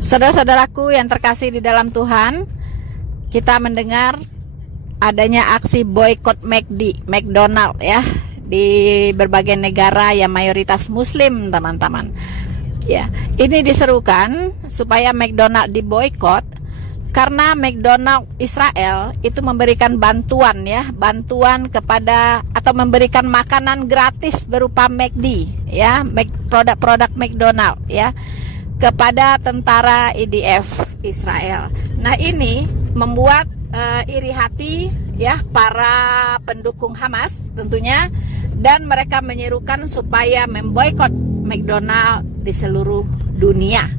Saudara-saudaraku yang terkasih di dalam Tuhan, kita mendengar adanya aksi boykot McDonald ya di berbagai negara yang mayoritas Muslim, teman-teman. Ya, ini diserukan supaya McDonald diboykot karena McDonald Israel itu memberikan bantuan kepada atau memberikan makanan gratis berupa McD ya, produk-produk McDonald ya, kepada tentara IDF Israel. Nah, ini membuat iri hati ya para pendukung Hamas tentunya, dan mereka menyerukan supaya memboikot McDonald di seluruh dunia.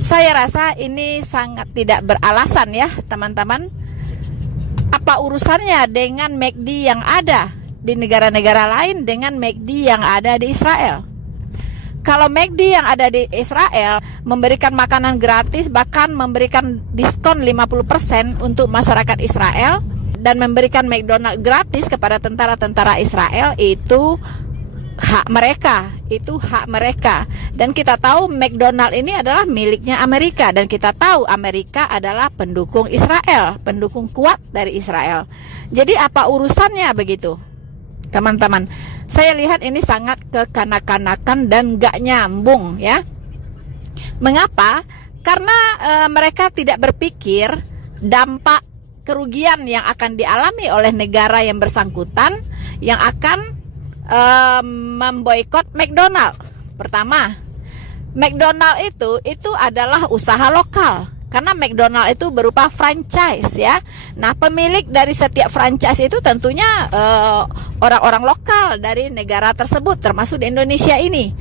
Saya rasa ini sangat tidak beralasan ya, teman-teman. Apa urusannya dengan McD yang ada di negara-negara lain dengan McD yang ada di Israel? Kalau McD yang ada di Israel memberikan makanan gratis, bahkan memberikan diskon 50% untuk masyarakat Israel, dan memberikan McDonald gratis kepada tentara-tentara Israel, itu hak mereka. Dan kita tahu McDonald ini adalah miliknya Amerika, dan kita tahu Amerika adalah pendukung Israel, pendukung kuat dari Israel. Jadi apa urusannya begitu, teman-teman? Saya lihat ini sangat kekanak-kanakan dan gak nyambung ya. Mengapa? Karena mereka tidak berpikir dampak kerugian yang akan dialami oleh negara yang bersangkutan yang akan memboikot McDonald. Pertama, McDonald itu adalah usaha lokal. Karena McDonald itu berupa franchise ya. Nah, pemilik dari setiap franchise itu tentunya orang-orang lokal dari negara tersebut, termasuk di Indonesia ini.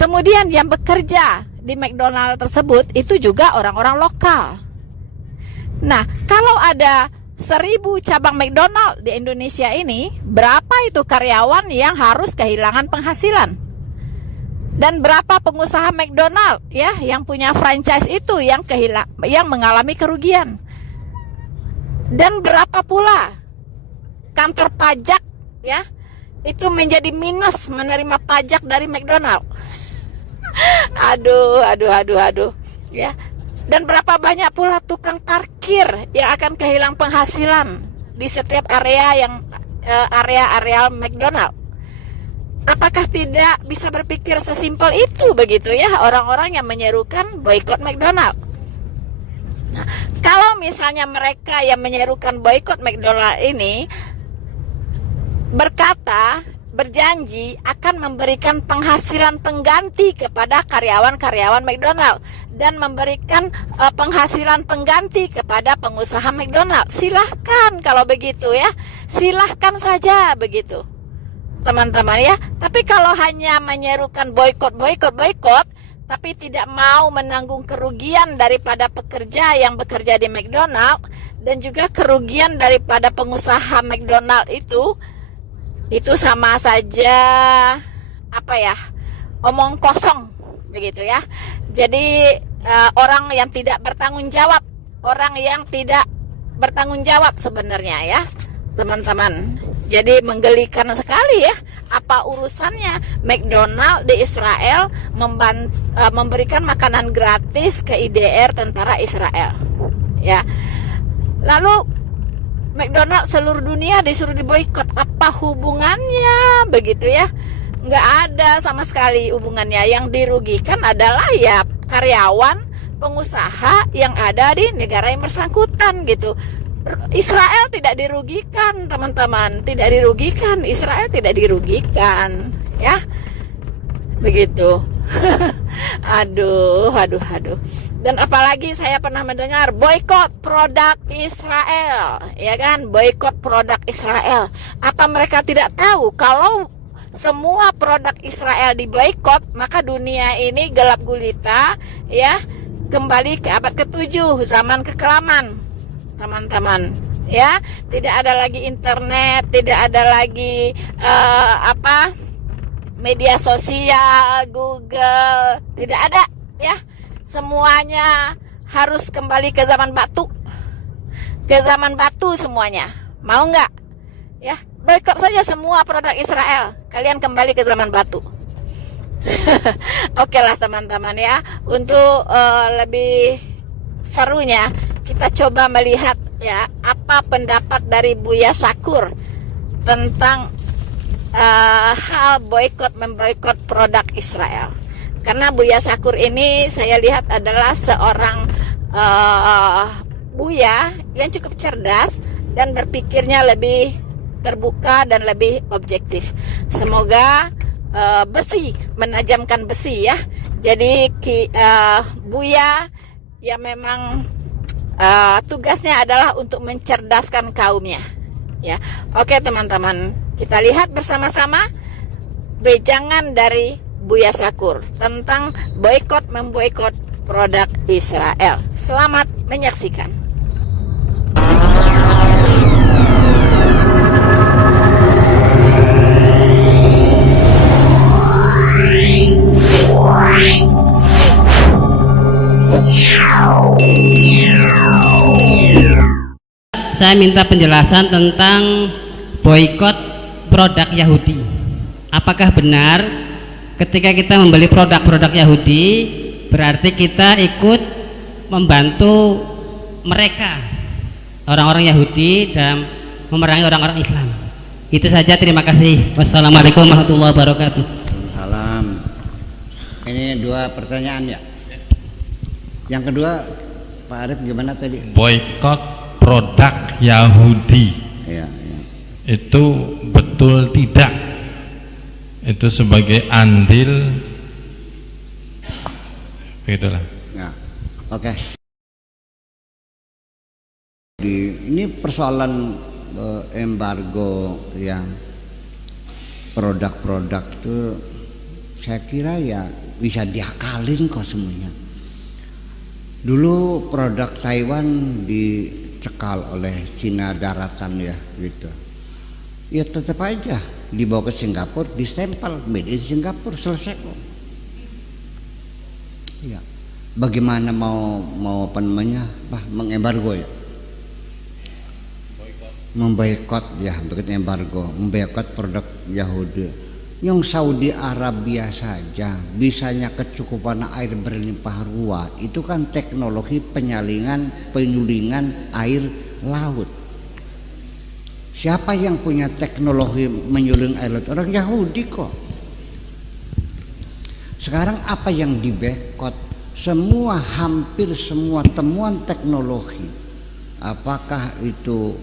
Kemudian yang bekerja di McDonald tersebut itu juga orang-orang lokal. Nah, kalau ada 1000 cabang McDonald di Indonesia ini, berapa itu karyawan yang harus kehilangan penghasilan? Dan berapa pengusaha McDonald ya yang punya franchise itu yang mengalami kerugian? Dan berapa pula kantor pajak ya itu menjadi minus menerima pajak dari McDonald? Aduh ya. Dan berapa banyak pula tukang parkir yang akan kehilangan penghasilan di setiap area McDonald? Apakah tidak bisa berpikir sesimpel itu begitu ya orang-orang yang menyerukan boykot McDonald? Nah, kalau misalnya mereka yang menyerukan boykot McDonald ini berjanji akan memberikan penghasilan pengganti kepada karyawan-karyawan McDonald dan memberikan penghasilan pengganti kepada pengusaha McDonald, silahkan kalau begitu ya, silahkan saja begitu, teman-teman ya. Tapi kalau hanya menyerukan boykot, tapi tidak mau menanggung kerugian daripada pekerja yang bekerja di McDonald dan juga kerugian daripada pengusaha McDonald itu sama saja omong kosong begitu ya. Jadi orang yang tidak bertanggung jawab sebenarnya ya, teman-teman. Jadi menggelikan sekali ya, apa urusannya McDonald di Israel memberikan makanan gratis ke IDR tentara Israel ya. Lalu McDonald seluruh dunia disuruh diboikot, apa hubungannya begitu ya? Nggak ada sama sekali hubungannya. Yang dirugikan adalah ya karyawan, pengusaha yang ada di negara yang bersangkutan gitu. Israel tidak dirugikan, teman-teman, tidak dirugikan. Israel tidak dirugikan ya, begitu. Aduh. Dan apalagi saya pernah mendengar boykot produk Israel, ya kan? Boykot produk Israel. Apa mereka tidak tahu kalau semua produk Israel diboykot, maka dunia ini gelap gulita, ya, kembali ke abad ke-7, zaman kekelaman, teman-teman. Ya, tidak ada lagi internet, tidak ada lagi media sosial, Google, tidak ada, ya. Semuanya harus kembali ke zaman batu. Ke zaman batu semuanya. Mau nggak? Ya, boikot saja semua produk Israel. Kalian kembali ke zaman batu. Oke lah teman-teman ya, untuk lebih serunya kita coba melihat ya apa pendapat dari Buya Syakur tentang hal memboikot produk Israel. Karena Buya Syakur ini saya lihat adalah seorang Buya yang cukup cerdas dan berpikirnya lebih terbuka dan lebih objektif. Semoga besi menajamkan besi ya. Jadi Buya ya memang tugasnya adalah untuk mencerdaskan kaumnya ya. Oke teman-teman, kita lihat bersama-sama wejangan dari Buya Syakur tentang memboikot produk Israel. Selamat menyaksikan. Saya minta penjelasan tentang boikot produk Yahudi. Apakah benar ketika kita membeli produk-produk Yahudi berarti kita ikut membantu mereka, orang-orang Yahudi, dalam memerangi orang-orang Islam? Itu saja, terima kasih. Wassalamualaikum warahmatullahi wabarakatuh. Salam. Ini 2 pertanyaan ya. Yang kedua, Pak Arif gimana tadi? Boikot produk Yahudi, Ya. itu betul tidak? Itu sebagai andil, begitulah. Ya. Oke. Ini persoalan embargo yang produk-produk itu saya kira ya bisa diakalin kok semuanya. Dulu produk Taiwan dicekal oleh Cina daratan ya gitu. Ya tetap aja dibawa ke Singapura, distempel made in Singapura, selesai kok. Ya. Bagaimana mau apa namanya? Mengembargo ya. Memboikot ya, begitu embargo, memboikot produk Yahudi. Yang Saudi Arabia saja bisanya kecukupan air berlimpah ruah, itu kan teknologi penyulingan air laut. Siapa yang punya teknologi menyuling air laut? Orang Yahudi kok. Sekarang apa yang diboikot? Hampir semua temuan teknologi, apakah itu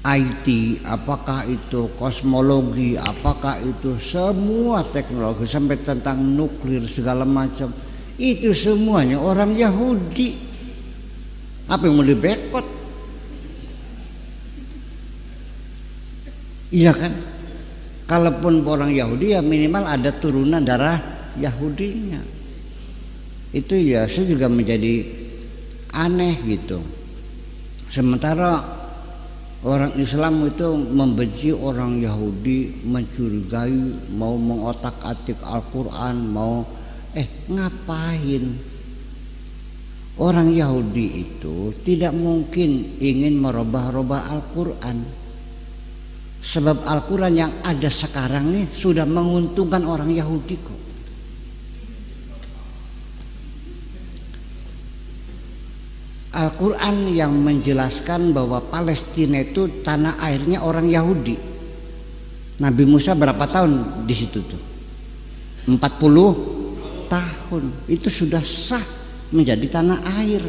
IT, apakah itu kosmologi, apakah itu semua teknologi sampai tentang nuklir segala macam, itu semuanya orang Yahudi. Apa yang mau diboikot? Iya kan? Kalaupun orang Yahudi ya minimal ada turunan darah Yahudinya. Itu ya saya juga menjadi aneh gitu. Sementara orang Islam itu membenci orang Yahudi, mencurigai, mau mengotak-atik Al-Quran, mau ngapain? Orang Yahudi itu tidak mungkin ingin merubah-rubah Al-Quran. Sebab Al-Quran yang ada sekarang nih sudah menguntungkan orang Yahudi kok. Al-Quran yang menjelaskan bahwa Palestina itu tanah airnya orang Yahudi. Nabi Musa berapa tahun di situ tuh? 40 tahun. Itu sudah sah menjadi tanah air.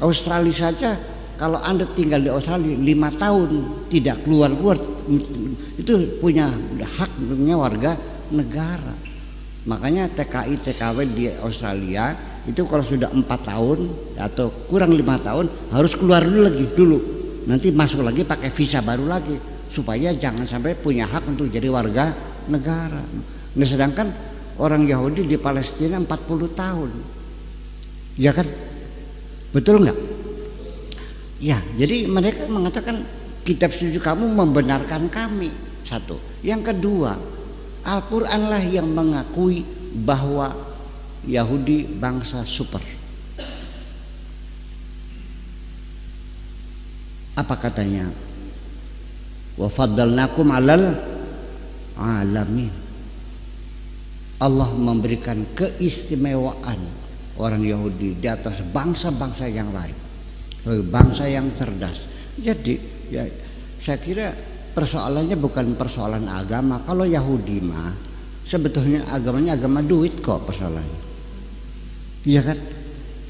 Australia saja, kalau Anda tinggal di Australia 5 tahun tidak keluar itu punya haknya warga negara. Makanya TKI TKW di Australia itu kalau sudah 4 tahun atau kurang 5 tahun harus keluar dulu, nanti masuk lagi pakai visa baru lagi supaya jangan sampai punya hak untuk jadi warga negara. Nah, sedangkan orang Yahudi di Palestina 40 tahun, ya kan? Betul nggak? Ya, jadi mereka mengatakan kitab suci kamu membenarkan kami. Satu. Yang kedua, Al-Quran lah yang mengakui bahwa Yahudi bangsa super. Apa katanya? Wa faddalnakum 'alal alamin. Allah memberikan keistimewaan orang Yahudi di atas bangsa-bangsa yang lain, bangsa yang cerdas. Jadi ya, saya kira persoalannya bukan persoalan agama. Kalau Yahudi mah sebetulnya agamanya agama duit kok persoalannya, iya kan?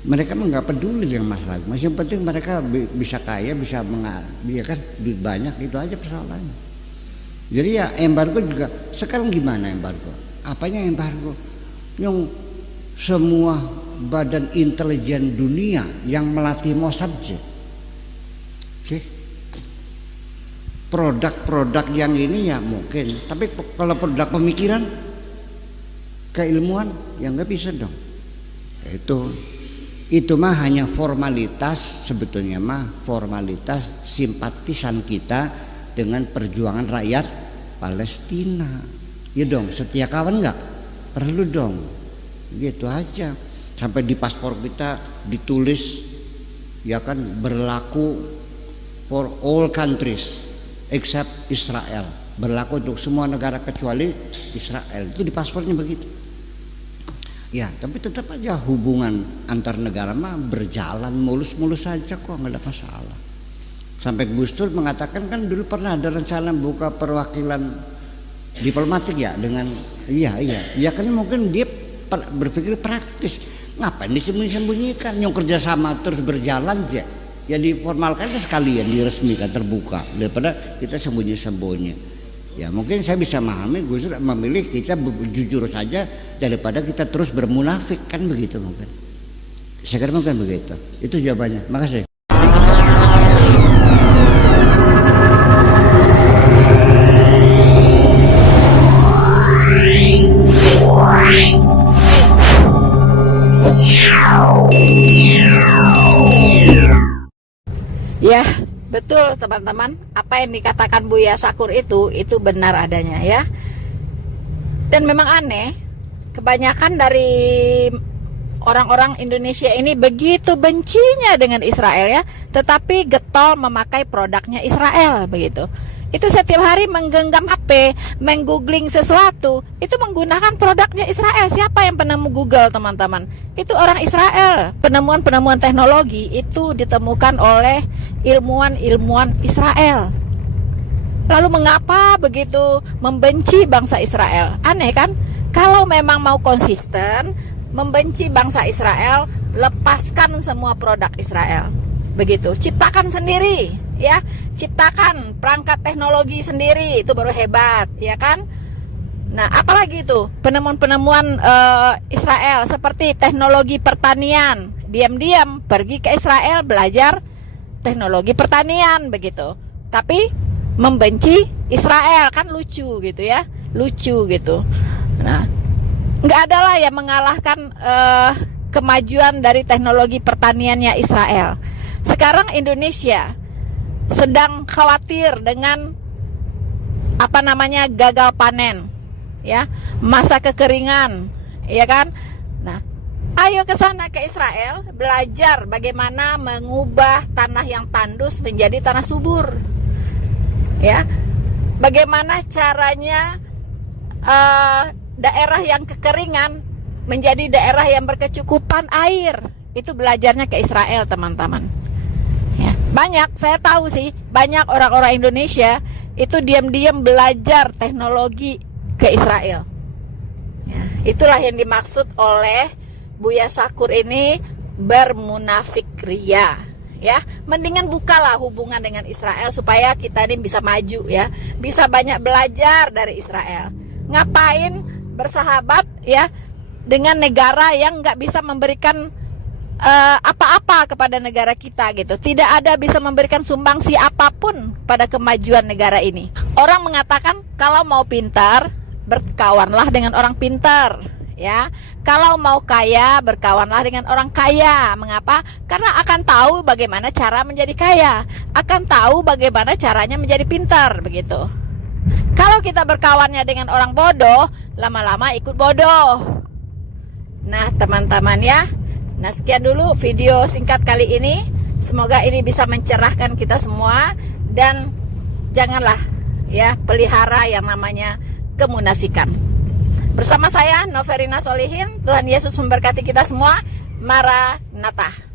Mereka mah nggak peduli dengan masalah agama. Yang penting mereka bisa kaya, bisa ya kan, duit banyak, itu aja persoalannya. Jadi ya embargo juga sekarang gimana embargo? Apanya embargo? Yang semua badan intelijen dunia yang melatih Mossad sih, produk-produk yang ini ya mungkin, tapi kalau produk pemikiran, keilmuan ya nggak bisa dong. Itu mah hanya formalitas, sebetulnya mah formalitas simpatisan kita dengan perjuangan rakyat Palestina. Ya dong, setia kawan nggak? Perlu dong, gitu aja. Sampai di paspor kita ditulis ya kan, berlaku for all countries except Israel, berlaku untuk semua negara kecuali Israel. Itu di paspornya begitu. Ya, tapi tetap aja hubungan antar negara mah berjalan mulus-mulus saja kok, nggak ada masalah. Sampai Gus Dur mengatakan kan dulu pernah ada rencana buka perwakilan diplomatik ya dengan iya kan, mungkin dia berpikir praktis. Ngapain disembunyikan? Yang kerjasama terus berjalan ya diformalkan sekalian, diresmikan, terbuka, daripada kita sembunyi-sembunyi. Ya mungkin saya bisa memahami Gus Dur memilih kita jujur saja daripada kita terus bermunafik, kan begitu mungkin. Saya kira mungkin begitu. Itu jawabannya. Makasih. Ya, betul teman-teman. Apa yang dikatakan Buya Syakur itu benar adanya ya. Dan memang aneh, kebanyakan dari orang-orang Indonesia ini begitu bencinya dengan Israel ya, tetapi getol memakai produknya Israel begitu. Itu setiap hari menggenggam HP, menggoogling sesuatu, itu menggunakan produknya Israel. Siapa yang penemu Google, teman-teman? Itu orang Israel. Penemuan-penemuan teknologi itu ditemukan oleh ilmuwan-ilmuwan Israel. Lalu mengapa begitu membenci bangsa Israel? Aneh kan? Kalau memang mau konsisten membenci bangsa Israel, lepaskan semua produk Israel. Begitu, ciptakan sendiri ya, ciptakan perangkat teknologi sendiri, itu baru hebat ya kan. Nah apalagi itu penemuan-penemuan Israel seperti teknologi pertanian, diam-diam pergi ke Israel belajar teknologi pertanian begitu, tapi membenci Israel, kan lucu gitu ya, lucu gitu. Nah nggak ada lah yang mengalahkan kemajuan dari teknologi pertaniannya Israel. Sekarang Indonesia sedang khawatir dengan gagal panen ya, masa kekeringan ya kan. Nah ayo ke sana, ke Israel, belajar bagaimana mengubah tanah yang tandus menjadi tanah subur ya, bagaimana caranya daerah yang kekeringan menjadi daerah yang berkecukupan air. Itu belajarnya ke Israel teman-teman ya. Banyak, saya tahu sih, banyak orang-orang Indonesia itu diam-diam belajar teknologi ke Israel ya. Itulah yang dimaksud oleh Buya Syakur ini bermunafik ria ya. Mendingan bukalah hubungan dengan Israel supaya kita ini bisa maju ya, bisa banyak belajar dari Israel. Ngapain bersahabat ya dengan negara yang nggak bisa memberikan apa-apa kepada negara kita gitu, tidak ada bisa memberikan sumbangsi apapun pada kemajuan negara ini. Orang mengatakan kalau mau pintar berkawanlah dengan orang pintar ya, kalau mau kaya berkawanlah dengan orang kaya. Mengapa? Karena akan tahu bagaimana cara menjadi kaya, akan tahu bagaimana caranya menjadi pintar begitu. Kalau kita berkawannya dengan orang bodoh, lama-lama ikut bodoh. Nah teman-teman ya, nah sekian dulu video singkat kali ini. Semoga ini bisa mencerahkan kita semua. Dan janganlah ya pelihara yang namanya kemunafikan. Bersama saya Noverina Solihin, Tuhan Yesus memberkati kita semua. Maranatha.